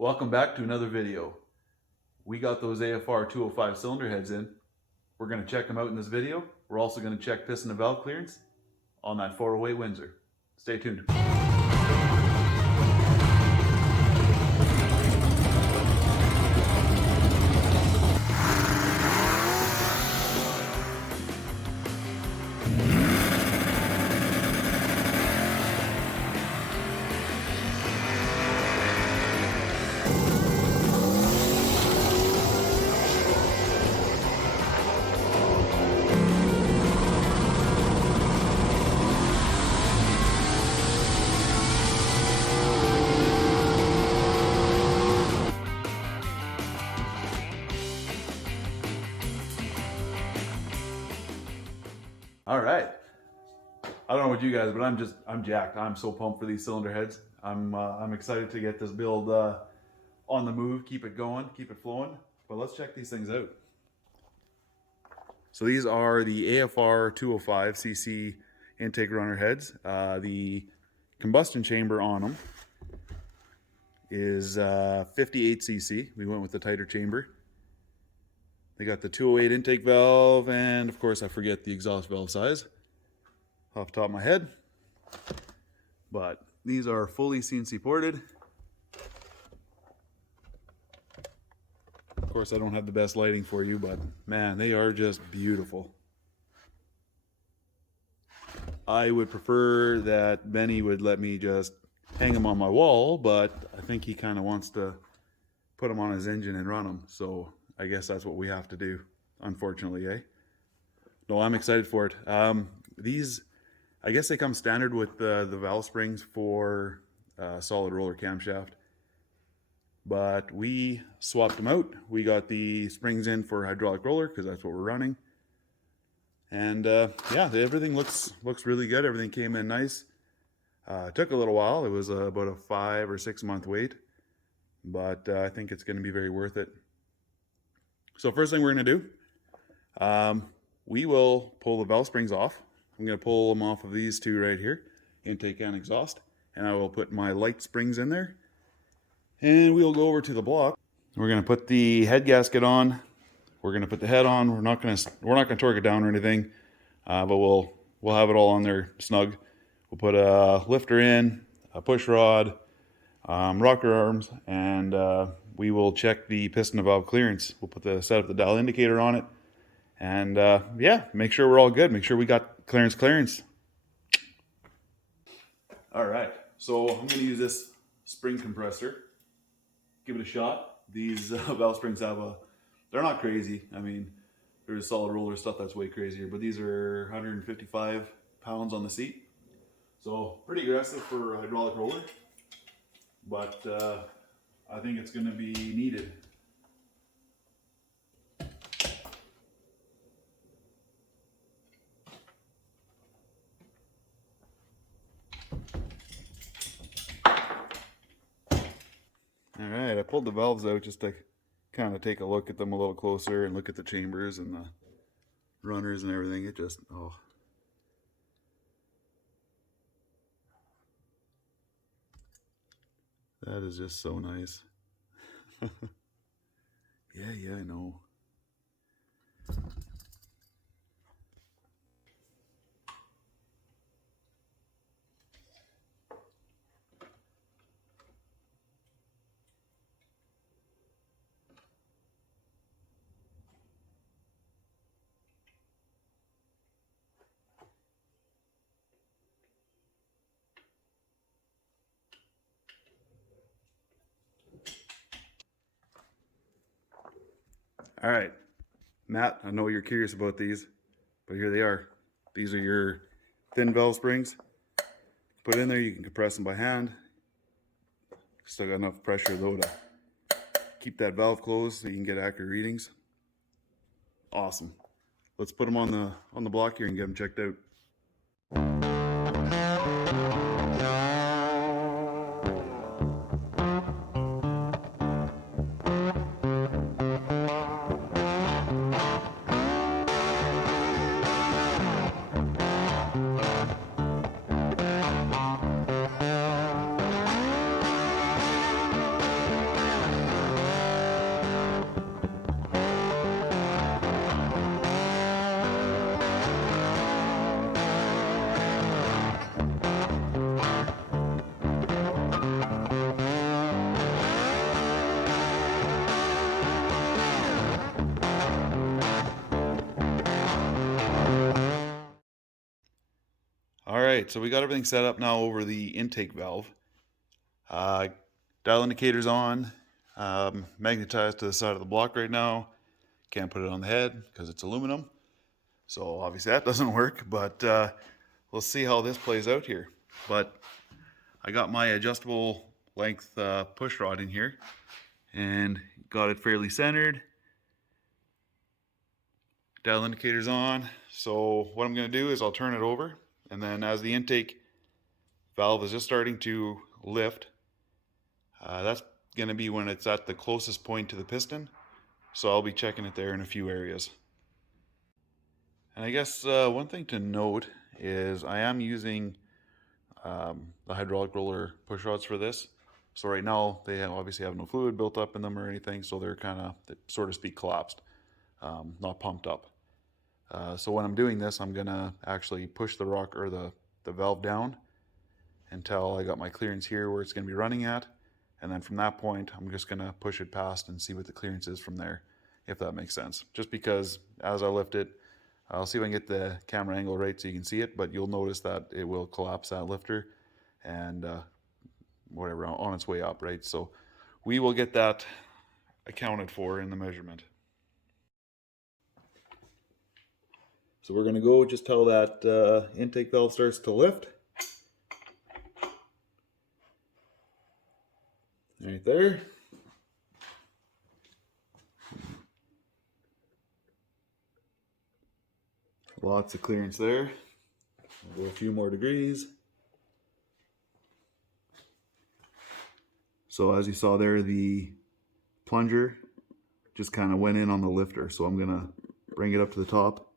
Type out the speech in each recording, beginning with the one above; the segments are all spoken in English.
Welcome back to another video. We got those AFR 205 cylinder heads in. We're going to check them out in this video. We're also going to check piston and valve clearance on that 408 Windsor. Stay tuned. All right. I don't know about you guys, but I'm jacked. I'm so pumped for these cylinder heads. I'm excited to get this build on the move, keep it going, keep it flowing. But let's check these things out. So these are the AFR 205 cc intake runner heads. The combustion chamber on them is 58 cc. We went with the tighter chamber. They got the 208 intake valve, and of course I forget the exhaust valve size off the top of my head. But these are fully CNC ported. Of course I don't have the best lighting for you, but man, they are just beautiful. I would prefer that Benny would let me just hang them on my wall, but I think he kind of wants to put them on his engine and run them. So I guess that's what we have to do, unfortunately, eh? No, I'm excited for it. These, I guess they come standard with the valve springs for solid roller camshaft. But we swapped them out. We got the springs in for hydraulic roller because that's what we're running. And yeah, everything looks really good. Everything came in nice. It took a little while. It was about a 5 or 6 month wait. But I think it's going to be very worth it. So first thing we're going to do, we will pull the valve springs off. I'm going to pull them off of these two right here, intake and exhaust, and I will put my light springs in there. And we'll go over to the block. We're going to put the head gasket on. We're going to put the head on. We're not going to torque it down or anything, but we'll have it all on there snug. We'll put a lifter in, a push rod, rocker arms, and we will check the piston and valve clearance. We'll set up the dial indicator on it, and yeah, make sure we're all good. Make sure we got clearance. All right, so I'm going to use this spring compressor. Give it a shot. These valve springs they're not crazy. I mean, there's solid roller stuff that's way crazier, but these are 155 pounds on the seat. So pretty aggressive for a hydraulic roller, but I think it's going to be needed. Alright, I pulled the valves out just to kind of take a look at them a little closer and look at the chambers and the runners and everything. It just, oh. That is just so nice. Yeah, I know. All right, Matt, I know you're curious about these, but here they are. These are your thin valve springs. Put in there, you can compress them by hand. Still got enough pressure though to keep that valve closed so you can get accurate readings. Awesome. Let's put them on the block here and get them checked out. right, so we got everything set up now over the intake valve. Dial indicator's on, magnetized to the side of the block right now. Can't put it on the head because it's aluminum. So obviously that doesn't work, but we'll see how this plays out here. But I got my adjustable length push rod in here and got it fairly centered. Dial indicator's on. So what I'm going to do is I'll turn it over, and then as the intake valve is just starting to lift, that's going to be when it's at the closest point to the piston. So I'll be checking it there in a few areas. And I guess one thing to note is I am using the hydraulic roller push rods for this. So right now they obviously have no fluid built up in them or anything, so they're kind of, so to speak, collapsed, not pumped up. So when I'm doing this, I'm gonna actually push the rock or the valve down until I got my clearance here where it's gonna be running at, and then from that point I'm just gonna push it past and see what the clearance is from there, if that makes sense. Just because as I lift it, I'll see if I can get the camera angle right so you can see it, but you'll notice that it will collapse that lifter and whatever on its way up, right? So we will get that accounted for in the measurement. So we're going to go just till that intake valve starts to lift. Right there. Lots of clearance there. We'll go a few more degrees. So as you saw there, the plunger just kind of went in on the lifter. So I'm going to bring it up to the top,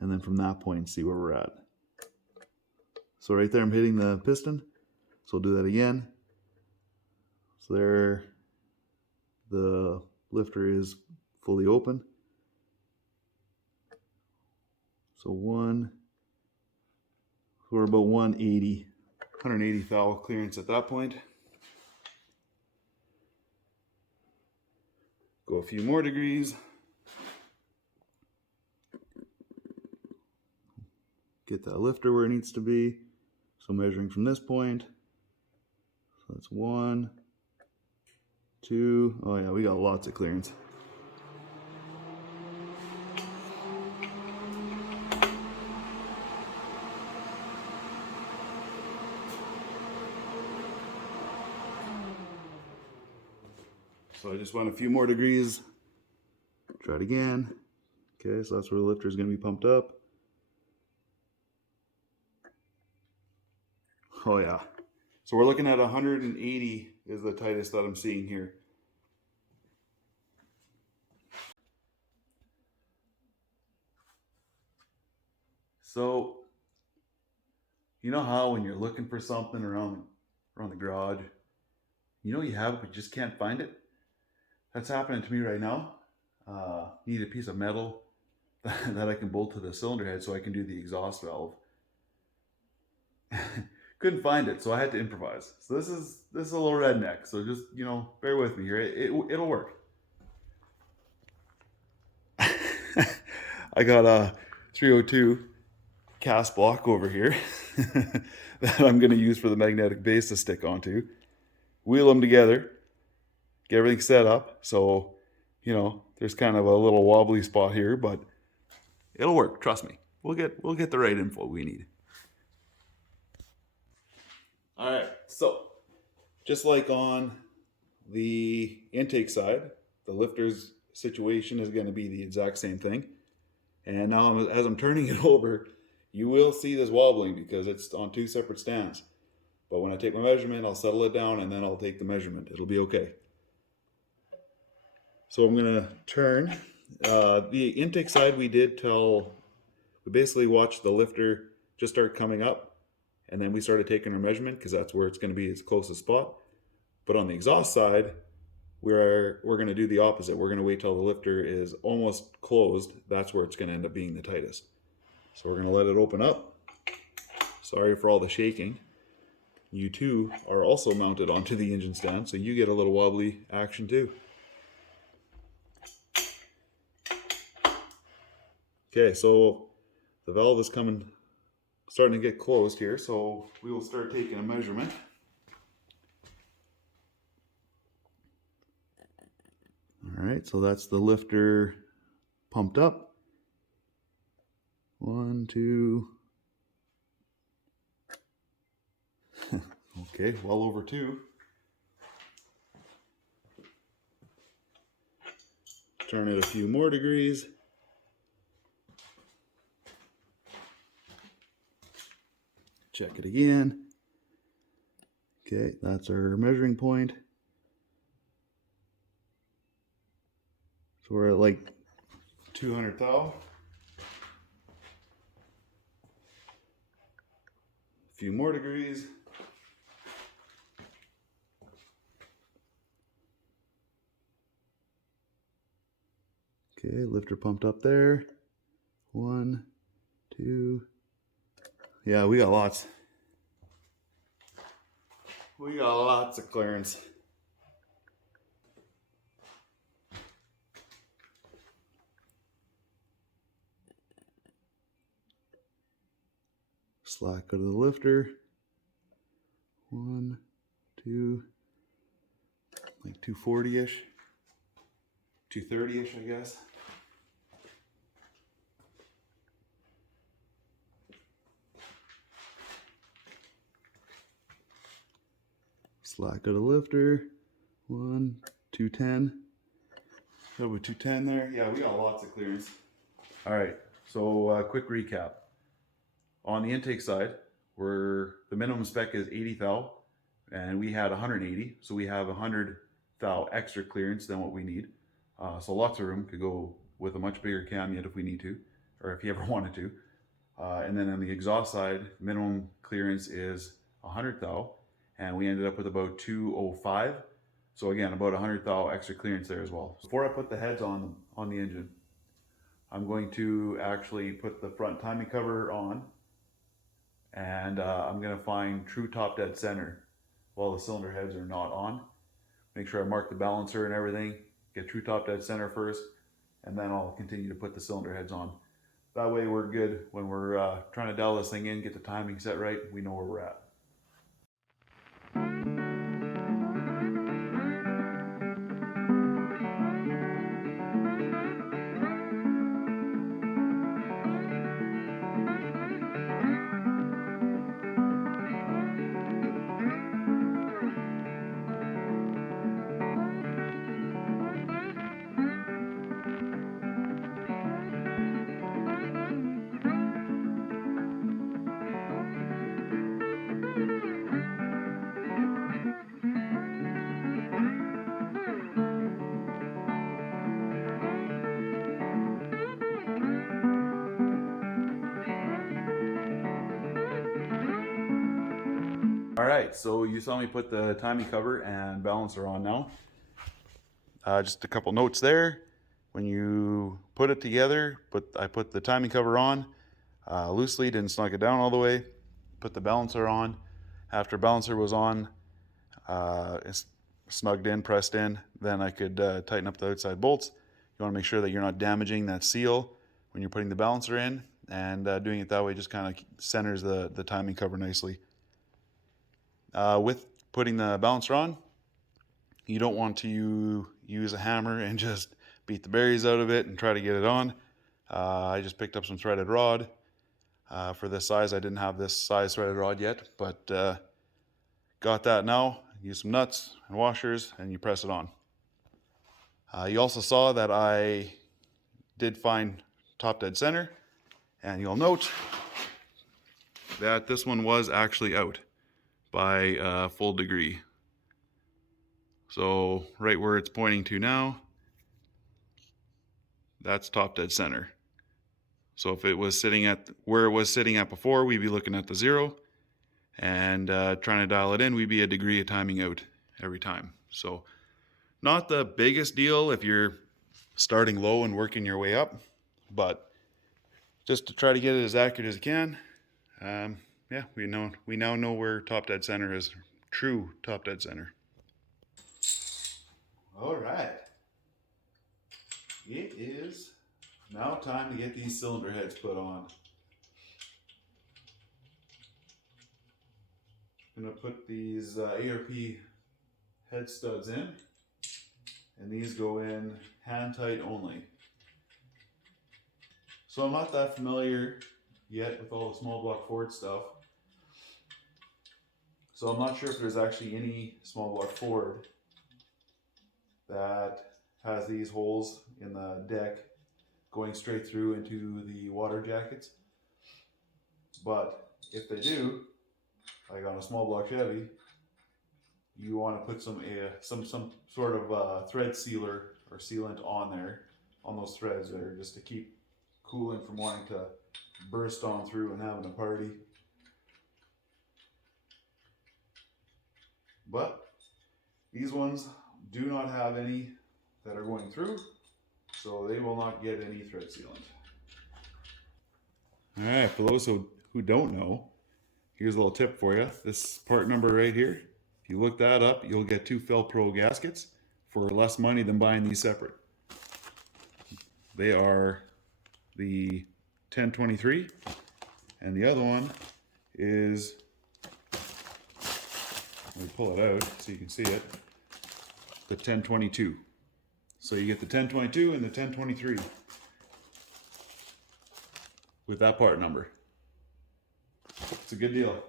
and then from that point see where we're at. So right there I'm hitting the piston. So I'll do that again. So there the lifter is fully open. So we're about 180 thou clearance at that point. Go a few more degrees. Get that lifter where it needs to be. So measuring from this point. So that's 1, 2. Oh yeah, we got lots of clearance. So I just went a few more degrees. Try it again. Okay, so that's where the lifter is going to be pumped up. Oh yeah. So we're looking at 180 is the tightest that I'm seeing here. So, you know how when you're looking for something around the garage, you know you have it but you just can't find it? That's happening to me right now. Need a piece of metal that I can bolt to the cylinder head so I can do the exhaust valve. Couldn't find it, so I had to improvise. So this is a little redneck, so just, you know, bear with me here. It'll work. I got a 302 cast block over here that I'm going to use for the magnetic base to stick onto. Wheel them together, get everything set up. So, you know, there's kind of a little wobbly spot here, but it'll work. Trust me. We'll get the right info we need. All right. So, just like on the intake side, the lifter's situation is going to be the exact same thing. And now as I'm turning it over, you will see this wobbling because it's on two separate stands. But when I take my measurement, I'll settle it down and then I'll take the measurement. It'll be okay. So I'm going to turn. The intake side we basically watched the lifter just start coming up, and then we started taking our measurement because that's where it's going to be its closest spot. But on the exhaust side, we're going to do the opposite. We're going to wait till the lifter is almost closed. That's where it's going to end up being the tightest. So we're going to let it open up. Sorry for all the shaking. You too are also mounted onto the engine stand, so you get a little wobbly action too. Okay, so the valve is coming starting to get closed here, so we will start taking a measurement. All right, so that's the lifter pumped up. 1, 2. Okay, well over 2. Turn it a few more degrees. Check it again. Okay, that's our measuring point. So we're at like 200 thou. A few more degrees. Okay, lifter pumped up there. 1, 2. Yeah, we got lots. We got lots of clearance. Slack go to the lifter. 1, 2, like 240-ish. 230-ish, I guess. Slack go to the lifter. 1, 210. Over 210 there. Yeah, we got lots of clearance. All right, so quick recap. On the intake side, the minimum spec is 80 thou, and we had 180, so we have 100 thou extra clearance than what we need. So lots of room, could go with a much bigger cam yet if we need to, or if you ever wanted to. And then on the exhaust side, minimum clearance is 100 thou, and we ended up with about 205. So again, about 100 thou extra clearance there as well. Before I put the heads on the engine, I'm going to actually put the front timing cover on, and I'm going to find true top dead center while the cylinder heads are not on. Make sure I mark the balancer and everything, get true top dead center first, and then I'll continue to put the cylinder heads on. That way we're good when we're trying to dial this thing in, get the timing set right, we know where we're at. All right, so you saw me put the timing cover and balancer on now. Just a couple notes there. When you put it together, I put the timing cover on loosely, didn't snug it down all the way. Put the balancer on. After balancer was on, it's snugged in, pressed in, then I could tighten up the outside bolts. You want to make sure that you're not damaging that seal when you're putting the balancer in, and doing it that way just kind of centers the timing cover nicely. With putting the balancer on, you don't want to use a hammer and just beat the berries out of it and try to get it on. I just picked up some threaded rod. For this size, I didn't have this size threaded rod yet, but got that now. Use some nuts and washers and you press it on. You also saw that I did find top dead center, and you'll note that this one was actually out by a full degree. So right where it's pointing to now, that's top dead center. So if it was sitting at where it was sitting at before, we'd be looking at the 0, and trying to dial it in, we'd be a degree of timing out every time. So not the biggest deal if you're starting low and working your way up, but just to try to get it as accurate as you can. Yeah, we now know where top dead center is, true top dead center. All right, it is now time to get these cylinder heads put on. I'm going to put these AFR head studs in, and these go in hand tight only. So I'm not that familiar yet with all the small block Ford stuff. So I'm not sure if there's actually any small block Ford that has these holes in the deck going straight through into the water jackets. But if they do, like on a small block Chevy, you want to put some sort of thread sealer or sealant on there, on those threads there, just to keep coolant from wanting to burst on through and having a party. But these ones do not have any that are going through, so they will not get any thread sealant. Alright, for those who don't know, here's a little tip for you. This part number right here, if you look that up, you'll get 2 Fel-Pro gaskets for less money than buying these separate. They are the 1023, and the other one is, let me pull it out so you can see it, the 1022. So you get the 1022 and the 1023 with that part number. It's a good deal.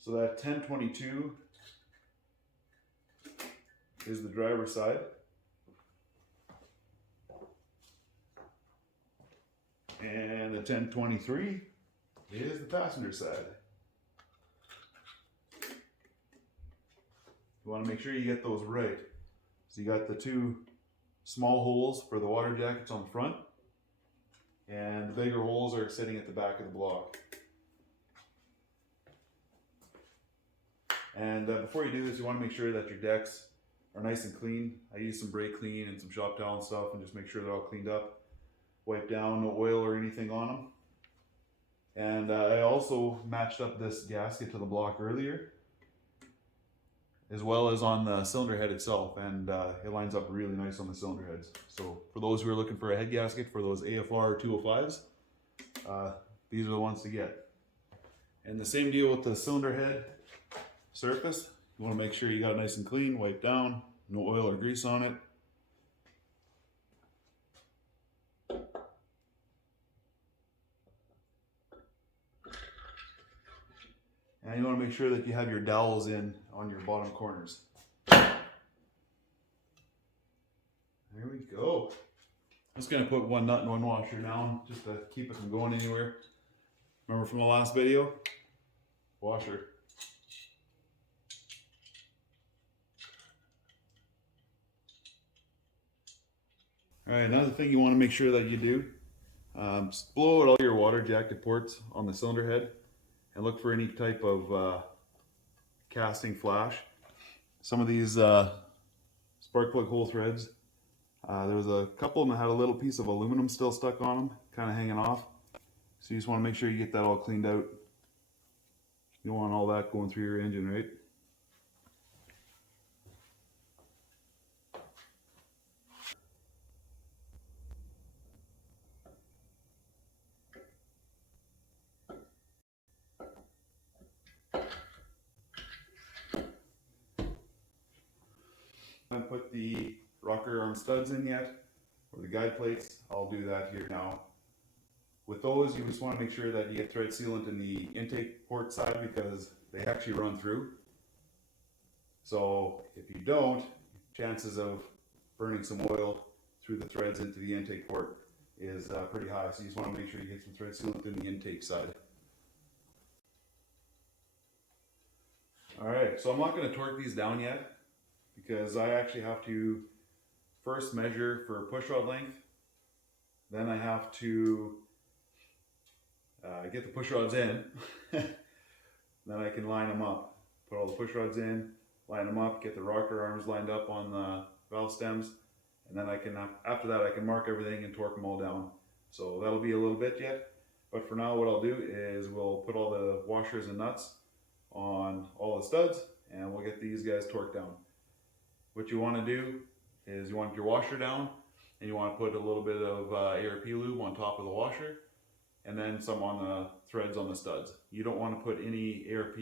So that 1022 is the driver's side. And the 1023 is the passenger side. You want to make sure you get those right. So you got the 2 small holes for the water jackets on the front, and the bigger holes are sitting at the back of the block. And before you do this, you want to make sure that your decks are nice and clean. I use some brake clean and some shop towel and stuff, and just make sure they're all cleaned up. Wipe down, no oil or anything on them. And I also matched up this gasket to the block earlier, as well as on the cylinder head itself, and it lines up really nice on the cylinder heads. So for those who are looking for a head gasket for those AFR 205s, these are the ones to get. And the same deal with the cylinder head surface. You want to make sure you got it nice and clean, wipe down, no oil or grease on it. And you want to make sure that you have your dowels in on your bottom corners. There we go. I'm just going to put one nut and one washer down just to keep it from going anywhere. Remember from the last video? Washer. Alright, another thing you want to make sure that you do, just blow out all your water jacket ports on the cylinder head and look for any type of casting flash. Some of these spark plug hole threads, there was a couple of them that had a little piece of aluminum still stuck on them, kind of hanging off. So you just want to make sure you get that all cleaned out. You don't want all that going through your engine, right? I haven't put the rocker arm studs in yet, or the guide plates. I'll do that here now. With those, you just want to make sure that you get thread sealant in the intake port side, because they actually run through. So if you don't, chances of burning some oil through the threads into the intake port is pretty high. So you just want to make sure you get some thread sealant in the intake side. Alright, so I'm not going to torque these down yet, because I actually have to first measure for pushrod length. Then I have to get the pushrods in. Then I can line them up. Put all the pushrods in, line them up, get the rocker arms lined up on the valve stems, and then I can, after that, I can mark everything and torque them all down. So that'll be a little bit yet, but for now what I'll do is we'll put all the washers and nuts on all the studs, and we'll get these guys torqued down. What you want to do is you want your washer down, and you want to put a little bit of ARP lube on top of the washer, and then some on the threads on the studs. You don't want to put any ARP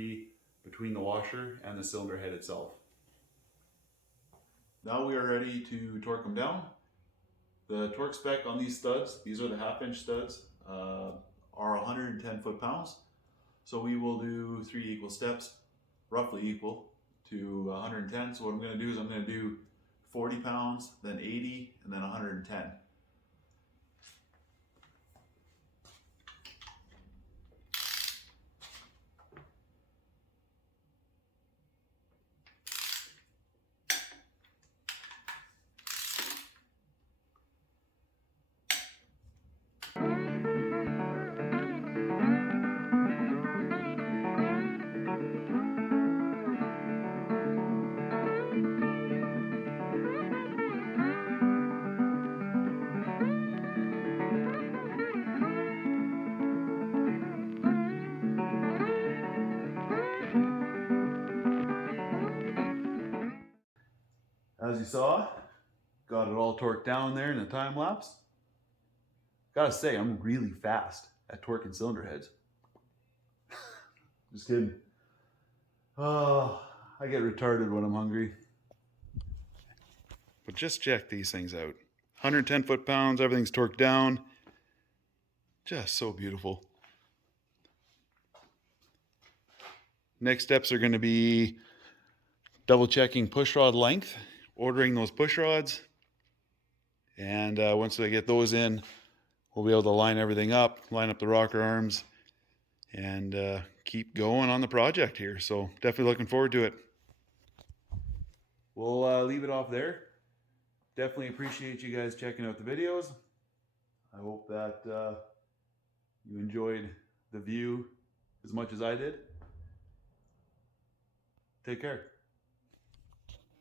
between the washer and the cylinder head itself. Now we are ready to torque them down. The torque spec on these studs, these are the 1/2-inch studs, are 110 foot-pounds. So we will do 3 equal steps, roughly equal to 110. So what I'm going to do is I'm going to do 40 pounds, then 80, and then 110. As you saw, got it all torqued down there in the time lapse. Gotta say, I'm really fast at torquing cylinder heads. Just kidding. Oh, I get retarded when I'm hungry. But just check these things out. 110 foot-pounds, everything's torqued down. Just so beautiful. Next steps are going to be double checking push rod length, ordering those push rods, and once I get those in, we'll be able to line everything up, line up the rocker arms, and keep going on the project here. So definitely looking forward to it. We'll leave it off there. Definitely appreciate you guys checking out the videos. I hope that you enjoyed the view as much as I did. Take care.